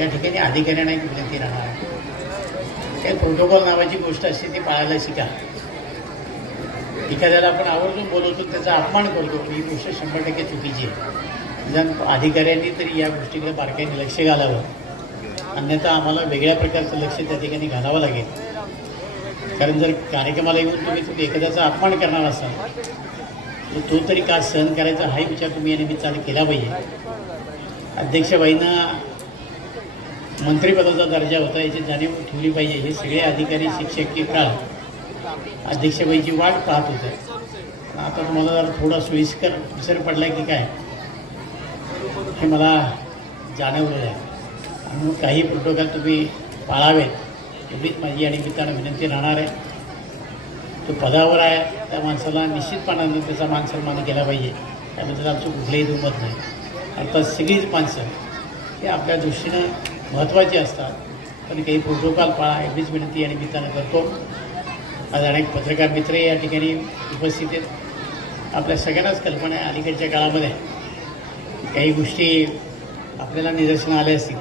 या ठिकाणी अधिकाऱ्यांना एक विनंती राहणार आहे, काही प्रोटोकॉल नावाची गोष्ट असते ती पाळायला शिका. एखाद्याला आपण आवर्जून बोलवतो, त्याचा अपमान करतो, ही गोष्ट 100% चुकीची आहे. निदान अधिकाऱ्यांनी तरी या गोष्टीकडे बारकाईने लक्ष घालावं, अन्यथा आम्हाला वेगळ्या प्रकारचं लक्ष त्या ठिकाणी घालावं लागेल. कारण जर कार्यक्रमाला येऊन तुम्ही एखाद्याचा अपमान करणार असाल तर तो तरी का सहन करायचा हाही विचार तुम्ही या निमित्ताने केला पाहिजे. अध्यक्षबाईंना मंत्रिपदाचा दर्जा होता याची जाणीव ठेवली पाहिजे. हे सगळे अधिकारी शिक्षकीय काळ अध्यक्षबाईची वाट पाहत होते. आता तुम्हाला जरा थोडा सोयीस्कर विसर पडला की काय हे मला जाणवलं आहे. आणि मग काही प्रोटोकॉल तुम्ही पाळावेत एवढीच माझी या निमित्तानं विनंती राहणार आहे. तो पदावर आहे त्या माणसाला निश्चितपणानं त्याचा मान सन्मान केला पाहिजे, त्याबद्दल आमचं कुठलंही दुमत नाही. अर्थात सगळीच माणसं हे आपल्या दृष्टीनं महत्त्वाची असतात, पण काही प्रोटोकॉल पाळा एवढीच विनंती या निमित्तानं करतो. आज अनेक पत्रकार मित्र या ठिकाणी उपस्थित आहेत. आपल्या सगळ्यांनाच कल्पना आहे अलीकडच्या काळामध्ये काही गोष्टी आपल्याला निदर्शनं आल्या असतील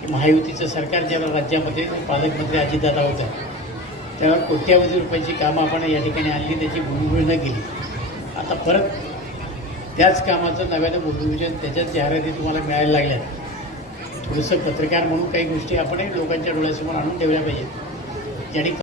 की महायुतीचं सरकार ज्यावेळेला राज्यामध्ये पालकमंत्री अजितदादा होता त्यावेळेला कोट्यावधी रुपयाची कामं आपण या ठिकाणी आणली, त्याची भूमिपूजन केली. आता परत त्याच कामाचं नव्यानं भूमिपूजन त्याच्याच जाहिराती तुम्हाला मिळायला लागल्यात. थोडंसं पत्रकार म्हणून काही गोष्टी आपण लोकांच्या डोळ्यासमोर आणून ठेवल्या पाहिजेत, ज्याने